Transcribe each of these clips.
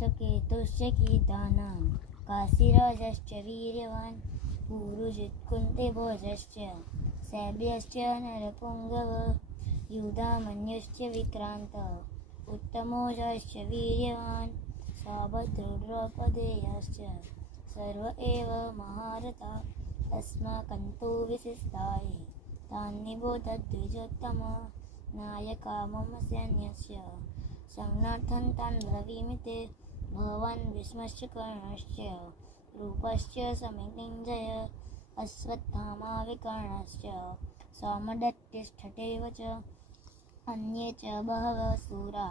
धृष्टकेतुश्च कीतानां काशीराजश्च वीर्यवान् पुरुजित्कुन्तिभोजश्च शैब्यश्च नरपुङ्गव युधामन्युश्च विक्रान्त उत्तमोजाश्च वीर्यवान् सौभद्रो द्रौपदेयश्च सर्व एव महारथा अस्माकं तु विशिष्टाये तान्निबोधद्विजोत्तम नायका मम सैन्यस्य संज्ञार्थं तान् ब्रवीमि ते भवान् भीष्मश्च कर्णश्च रूपश्च समितिञ्जय अश्वत्थामा विकर्णश्च सौमदत्तिष्ठतेव च अन्ये च बहवः शूरा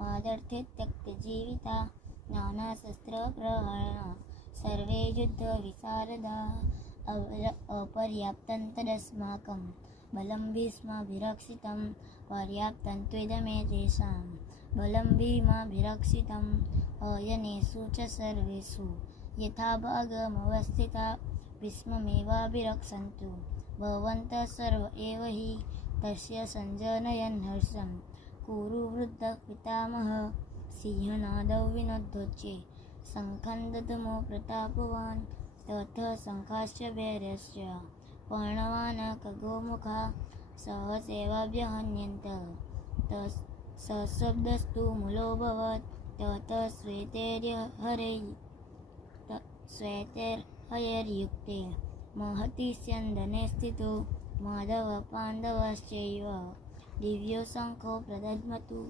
मादर्थे त्यक्तजीविता नानाशस्त्रप्रहरण सर्वे युद्धविशारदा अपर्याप्तं तदस्माकं बलं भीष्माभिरक्षितं पर्याप्तं त्वेदमेतेषां बलं भीमाभिरक्षितम् अयनेषु च सर्वेषु यथा भागमवस्थिता भीष्ममेवाभिरक्षन्तु भवन्तः सर्व एव हि तस्य सञ्जनयन् हर्षं कुरु वृद्धः पितामहः सिंहनादौ विनोदोच्चे शङ्खं दद्मो प्रतापवान् ततः शङ्खाश्च वैरस्य पर्णवान् खगोमुखा सहसैवाभ्यहन्यन्त सशब्दस्तु मूलोऽभवत् ततः श्वेतैर्हयैर्युक्ते महति स्यन्दने स्थितो माधवः पाण्डवश्चैव दिव्यो शङ्खो प्रदध्मतु।